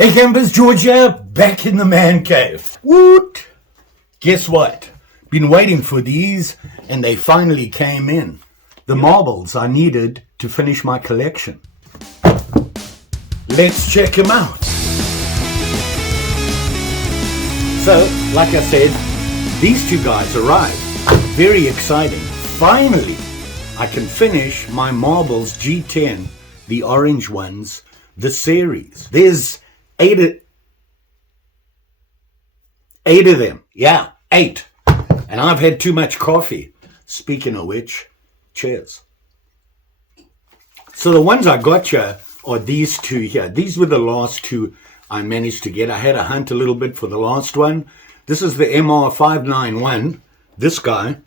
Hey campers, Georgia, back in the man cave. Woot! Guess what? Been waiting for these and they finally came in. The marbles I needed to finish my collection. Let's check them out. So, like I said, these two guys arrived. Very exciting. Finally, I can finish my marbles G10, the orange ones, the series. There's eight of them. Yeah, 8. And I've had too much coffee. Speaking of which, cheers. So the ones I got here are these two here. These were the last two I managed to get. I had to hunt a little bit for the last one. This is the MR591, this guy,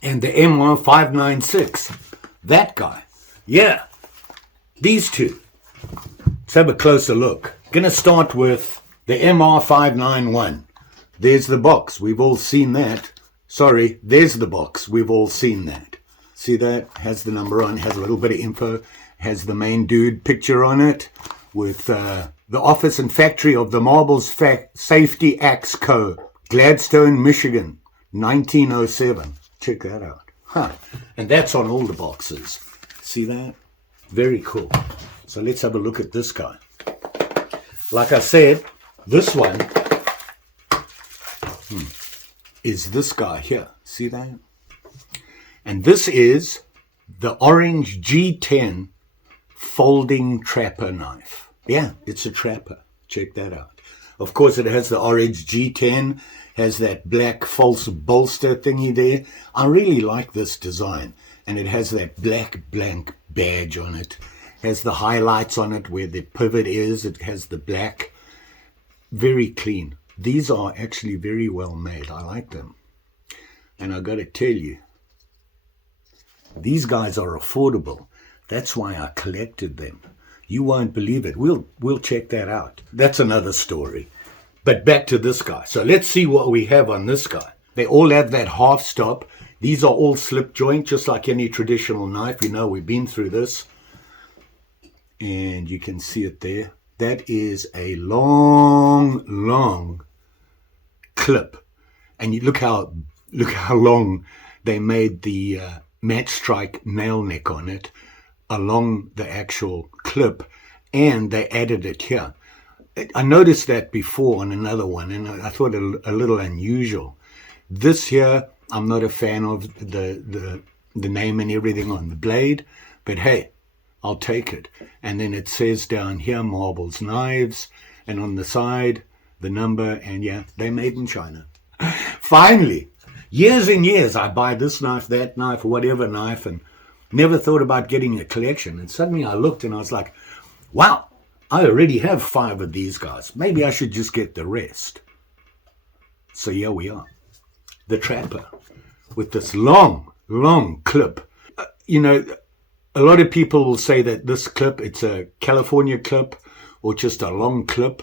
and the MR596, that guy. Yeah, these two. Let's have a closer look. Gonna start with the MR591. There's the box. We've all seen that. Sorry, there's the box. We've all seen that. See that? Has the number on, has a little bit of info, has the main dude picture on it with the office and factory of the Marbles Safety Axe Co. Gladstone, Michigan, 1907. Check that out. Huh. And that's on all the boxes. See that? Very cool. So let's have a look at this guy. Like I said, this one is this guy here. See that? And this is the orange G10 folding trapper knife. Yeah, it's a trapper. Check that out. Of course, it has the orange G10, has that black false bolster thingy there. I really like this design. And it has that black blank badge on it. Has the highlights on it where the pivot is. It has the black. Very clean. These are actually very well made. I like them. And I got to tell you, these guys are affordable. That's why I collected them. You won't believe it. We'll check that out. That's another story. But back to this guy. So let's see what we have on this guy. They all have that half stop. These are all slip joint, just like any traditional knife. You know, we've been through this. And you can see it there. That is a long clip. And you look how long they made the match strike nail neck on it along the actual clip, and they added it here. I noticed that before on another one, and I thought it a little unusual. This here, I'm not a fan of the name and everything on the blade, but hey, I'll take it. And then it says down here, Marbles Knives, and on the side, the number, and yeah, they're made in China. Finally, years and years, I buy this knife, that knife, whatever knife, and never thought about getting a collection. And suddenly I looked and I was like, wow, I already have 5 of these guys. Maybe I should just get the rest. So here we are. The trapper with this long clip. You know, a lot of people will say that this clip, it's a California clip or just a long clip.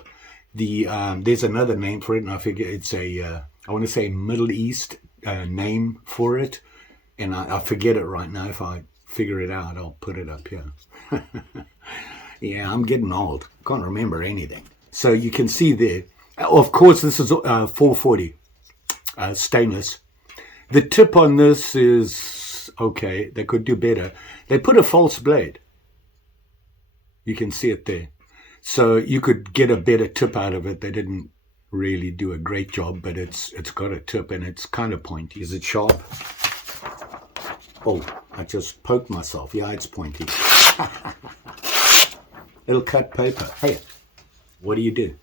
There's another name for it, and I figure it's I want to say Middle East name for it. And I forget it right now. If I figure it out, I'll put it up here. Yeah, I'm getting old. Can't remember anything. So you can see there. Of course, this is 440 stainless. The tip on this is okay. They could do better. They put a false blade. You can see it there. So you could get a better tip out of it. They didn't really do a great job, but it's got a tip and it's kind of pointy. Is it sharp? Oh, I just poked myself. Yeah, it's pointy. It'll cut paper. Hey, what do you do?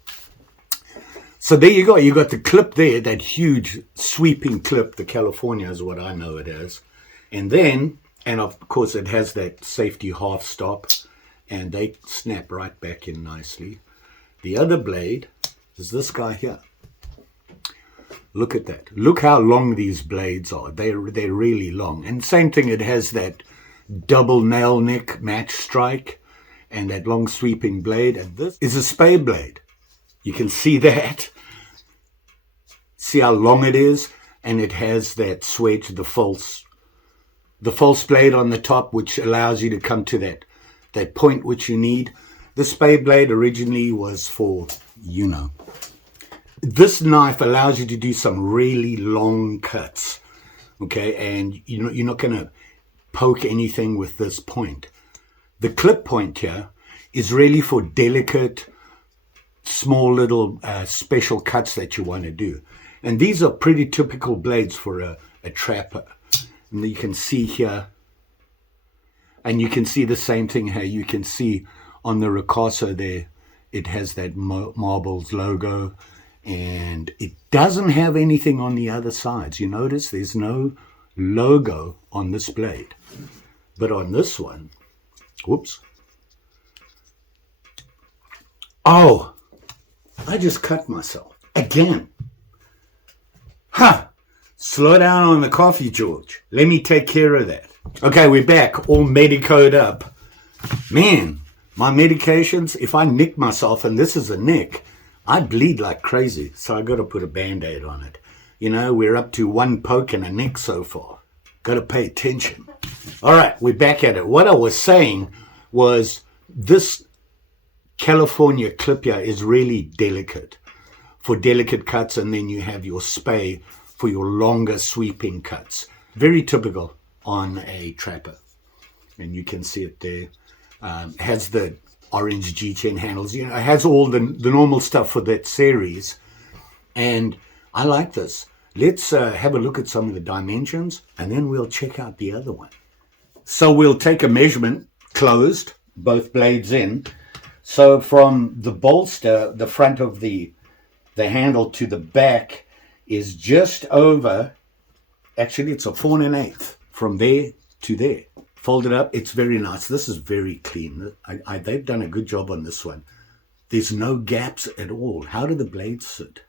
So there you go. You got the clip there, that huge sweeping clip. The California is what I know it as. And then, and of course it has that safety half stop, and they snap right back in nicely. The other blade is this guy here. Look at that. Look how long these blades are. They're really long. And same thing, it has that double nail neck match strike and that long sweeping blade. And this is a spade blade. You can see that. See how long it is? And it has that swedge, the false blade on the top, which allows you to come to that point which you need. The spade blade originally was for, you know. This knife allows you to do some really long cuts, okay? And you're not going to poke anything with this point. The clip point here is really for delicate, small little special cuts that you want to do. And these are pretty typical blades for a trapper. And you can see here, and you can see the same thing here. You can see on the ricasso there, it has that Marbles logo, and it doesn't have anything on the other sides. You notice there's no logo on this blade. But on this one, whoops. Oh, I just cut myself again. Ha! Slow down on the coffee, George. Let me take care of that. Okay, we're back, all medicoed up. Man, my medications, if I nick myself, and this is a nick, I bleed like crazy, so I got to put a Band-Aid on it. You know, we're up to 1 poke and a nick so far. Got to pay attention. All right, we're back at it. What I was saying was this California clip here is really delicate for delicate cuts, and then you have your spay for your longer sweeping cuts. Very typical on a trapper. And you can see it there. Has the orange G10 handles. You know, it has all the normal stuff for that series. And I like this. Let's have a look at some of the dimensions, and then we'll check out the other one. So we'll take a measurement, closed, both blades in. So from the bolster, the front of the handle to the back is just over, actually it's a 4 1/8 from there to there. Fold it up, it's very nice. This is very clean. They've done a good job on this one. There's no gaps at all. How do the blades sit?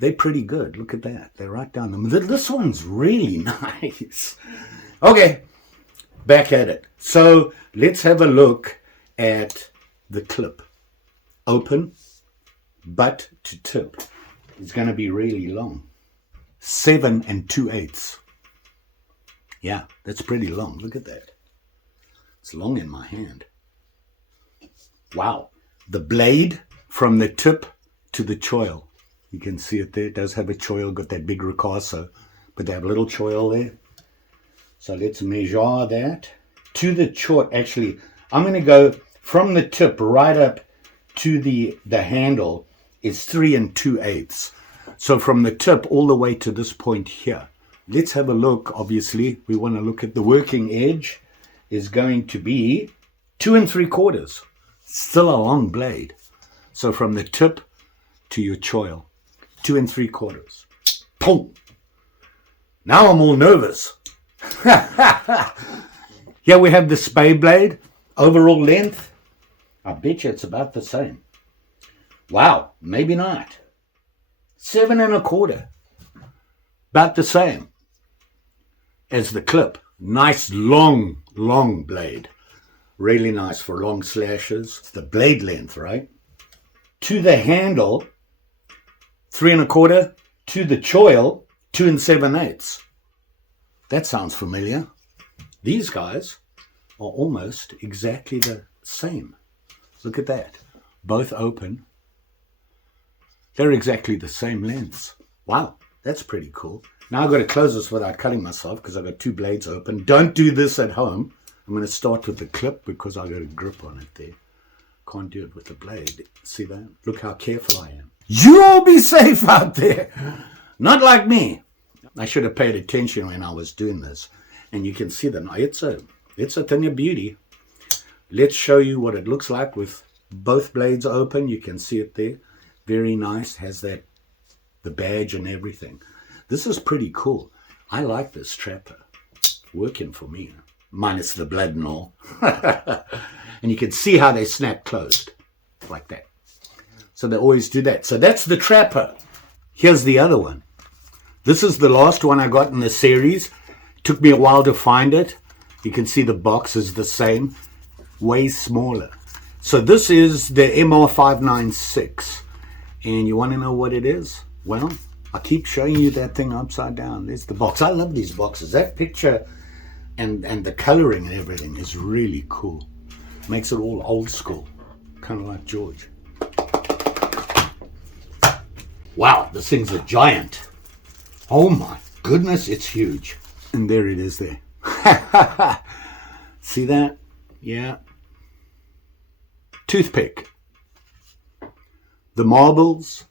They're pretty good. Look at that. They're right down them. This one's really nice. Okay, back at it. So let's have a look at the clip. Open, butt to tip. It's going to be really long. 7 2/8. Yeah, that's pretty long. Look at that. It's long in my hand. Wow. The blade from the tip to the choil. You can see it there. It does have a choil, got that big ricasso, but they have a little choil there. So let's measure that. To the choil, actually, I'm going to go from the tip right up to the handle is 3 2/8. So from the tip all the way to this point here. Let's have a look. Obviously, we want to look at the working edge is going to be 2 3/4. Still a long blade. So from the tip to your choil, 2 3/4. Boom! Now I'm all nervous. Here we have the spade blade. Overall length, I bet you it's about the same. Wow, maybe not. 7 1/4. About the same as the clip. Nice long blade. Really nice for long slashes. It's the blade length, right? To the handle, 3 1/4. To the choil, 2 7/8. That sounds familiar. These guys are almost exactly the same. Look at that. Both open. They're exactly the same lengths. Wow, that's pretty cool. Now I've got to close this without cutting myself because I've got 2 blades open. Don't do this at home. I'm going to start with the clip because I've got a grip on it there. Can't do it with the blade. See that? Look how careful I am. You all be safe out there. Not like me. I should have paid attention when I was doing this. And you can see that it's a thing of beauty. Let's show you what it looks like with both blades open. You can see it there. Very nice. Has that the badge and everything. This is pretty cool. I like this trapper. Working for me. Minus the blood and all. And you can see how they snap closed. Like that. So they always do that. So that's the trapper. Here's the other one. This is the last one I got in the series. Took me a while to find it. You can see the box is the same. Way smaller. So this is the MR596. And you want to know what it is? Well, I keep showing you that thing upside down. There's the box. I love these boxes. That picture and the coloring and everything is really cool. Makes it all old school. kind of like George. Wow, this thing's a giant. Oh my goodness, it's huge. And there it is there. See that? Yeah. Toothpick. The Marbles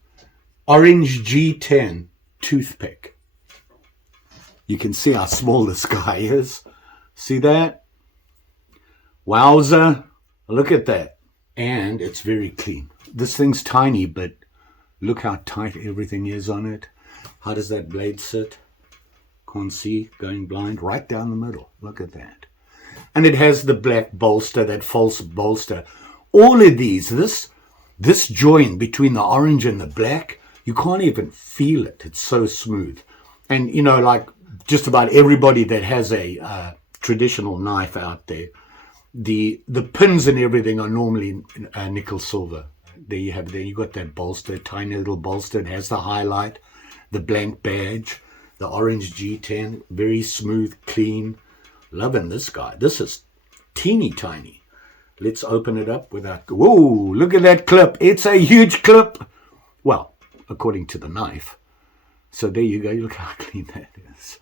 Orange G10 Toothpick. You can see how small this guy is. See that? Wowza. Look at that. And it's very clean. This thing's tiny, but look how tight everything is on it. How does that blade sit? Can't see, going blind. Right down the middle. Look at that. And it has the black bolster, that false bolster. All of these, this join between the orange and the black, you can't even feel it. It's so smooth. And, you know, like just about everybody that has a traditional knife out there, the pins and everything are normally nickel silver. There you have there. You got that bolster, tiny little bolster. It has the highlight, the blank badge, the orange G10, very smooth, clean. Loving this guy. This is teeny tiny. Let's open it up without... Whoa, look at that clip. It's a huge clip. Well, according to the knife. So there you go. Look how clean that is.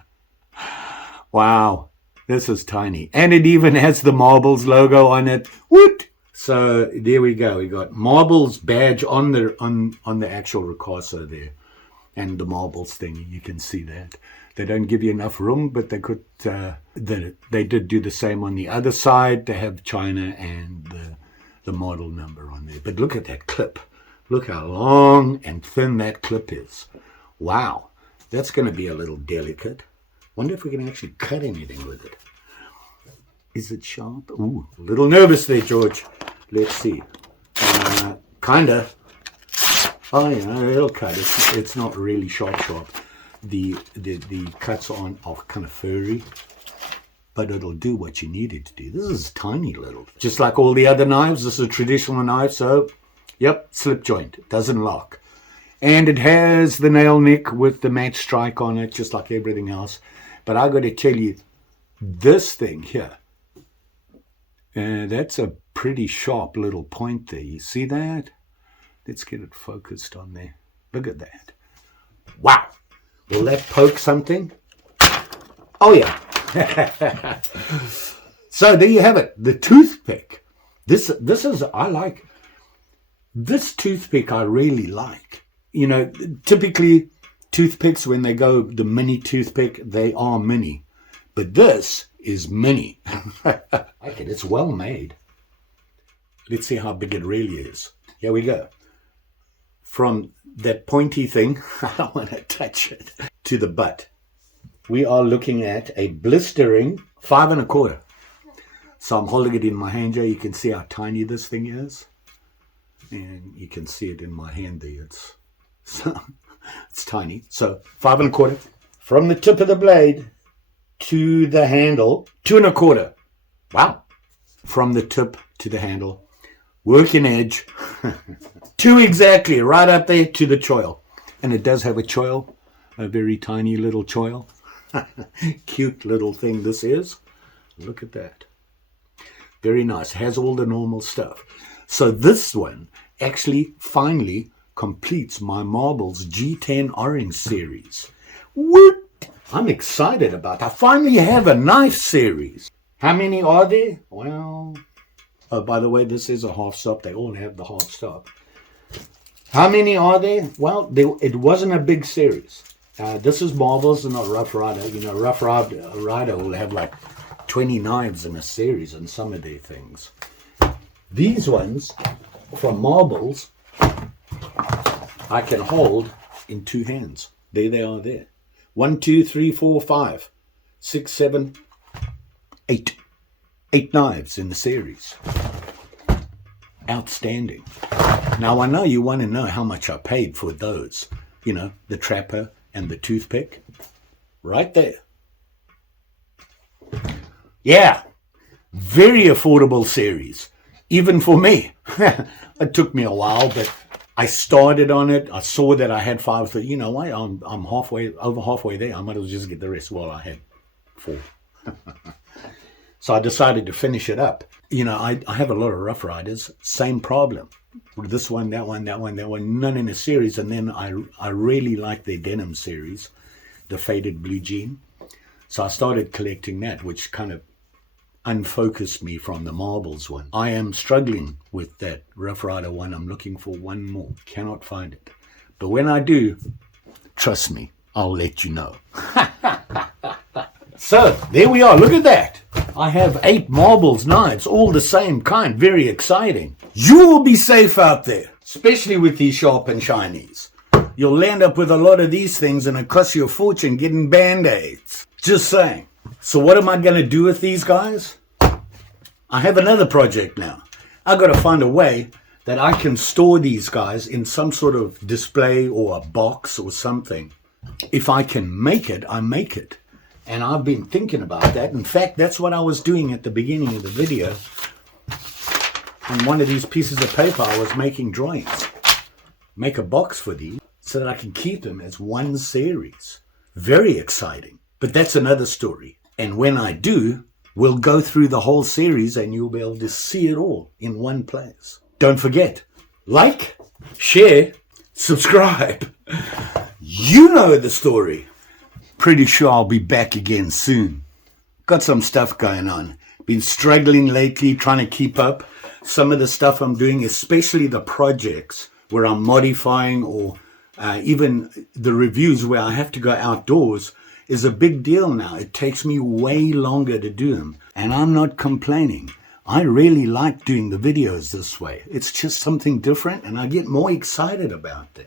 Wow. This is tiny. And it even has the Marbles logo on it. Woot! So there we go. We got Marbles badge on the actual ricasso there. And the Marbles thing. You can see that. They don't give you enough room, but they could. They did do the same on the other side. They have China and the model number on there. But look at that clip. Look how long and thin that clip is. Wow, that's going to be a little delicate. Wonder if we can actually cut anything with it. Is it sharp? Ooh, a little nervous there, George. Let's see. Kinda. Oh yeah, it'll cut. It's not really sharp. The cuts are kind of furry, but it'll do what you need it to do. This is tiny little. Just like all the other knives, this is a traditional knife, so, yep, slip joint. It doesn't lock. And it has the nail nick with the match strike on it, just like everything else. But I got to tell you, this thing here, that's a pretty sharp little point there. You see that? Let's get it focused on there. Look at that. Wow. Will that poke something? Oh, yeah. So there you have it. The toothpick. This is, I like, this toothpick I really like. You know, typically toothpicks, when they go the mini toothpick, they are mini. But this is mini. I like it. It's well made. Let's see how big it really is. Here we go. From that pointy thing, I don't want to touch it, to the butt. We are looking at a blistering 5 1/4. So I'm holding it in my hand here. You can see how tiny this thing is. And you can see it in my hand there. It's tiny. So 5 1/4. From the tip of the blade to the handle, 2 1/4. Wow. From the tip to the handle. Working edge. 2 exactly, right up there to the choil. And it does have a choil, a very tiny little choil. Cute little thing this is. Look at that. Very nice. Has all the normal stuff. So this one actually finally completes my Marbles G10 Orange series. What? I'm excited about that. I finally have a knife series. How many are there? Well, oh, by the way, this is a half stop. They all have the half stop. How many are there? Well, it wasn't a big series. This is Marbles and not Rough Rider. You know, Rough Rider will have like 20 knives in a series on some of their things. These ones from Marbles, I can hold in 2 hands. There they are there. 1, 2, 3, 4, 5, 6, 7, 8. 8 knives in the series. Outstanding. Now, I know you want to know how much I paid for those. You know, the Trapper and the Toothpick. Right there. Yeah. Very affordable series. Even for me. It took me a while, but I started on it. I saw that I had 5. So, you know what? I'm over halfway there. I might as well just get the rest. Well, I had 4. So I decided to finish it up. You know, I have a lot of Rough Riders, same problem. This one, that one, that one, that one, none in a series. And then I really like their denim series, the faded blue jean. So I started collecting that, which kind of unfocused me from the marbles one. I am struggling with that Rough Rider one. I'm looking for one more. Cannot find it. But when I do, trust me, I'll let you know. So, there we are. Look at that. I have 8 marbles now. It's all the same kind. Very exciting. You will be safe out there, especially with these sharp and shinies. You'll land up with a lot of these things and it costs you a fortune getting Band-Aids. Just saying. So what am I going to do with these guys? I have another project now. I've got to find a way that I can store these guys in some sort of display or a box or something. If I can make it, I make it. And I've been thinking about that. In fact, that's what I was doing at the beginning of the video. On one of these pieces of paper, I was making drawings. Make a box for these so that I can keep them as one series. Very exciting. But that's another story. And when I do, we'll go through the whole series and you'll be able to see it all in one place. Don't forget, like, share, subscribe. You know the story. Pretty sure I'll be back again soon. Got some stuff going on. Been struggling lately trying to keep up. Some of the stuff I'm doing, especially the projects where I'm modifying or even the reviews where I have to go outdoors, is a big deal now. It takes me way longer to do them. And I'm not complaining. I really like doing the videos this way. It's just something different and I get more excited about them.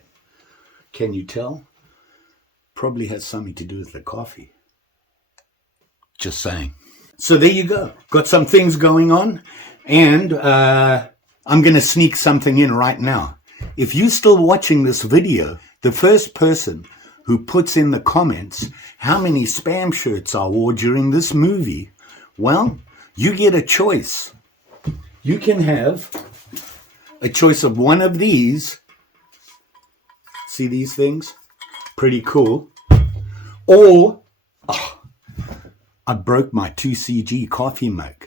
Can you tell? Probably has something to do with the coffee. Just saying. So there you go. Got some things going on. And I'm going to sneak something in right now. If you're still watching this video, the first person who puts in the comments how many spam shirts I wore during this movie, well, you get a choice. You can have a choice of one of these. See these things? Pretty cool. Or, I broke my 2CG coffee mug.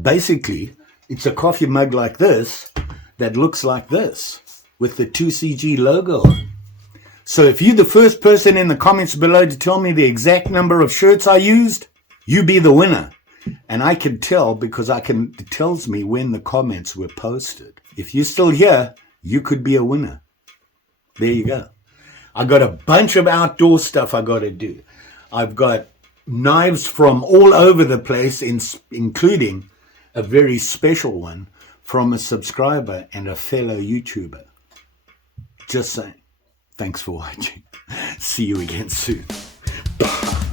Basically, it's a coffee mug like this that looks like this with the 2CG logo on. So if you're the first person in the comments below to tell me the exact number of shirts I used, you be the winner. And I can tell because it tells me when the comments were posted. If you're still here, you could be a winner. There you go. I got a bunch of outdoor stuff I got to do. I've got knives from all over the place, including a very special one from a subscriber and a fellow YouTuber. Just saying. Thanks for watching. See you again soon. Bye.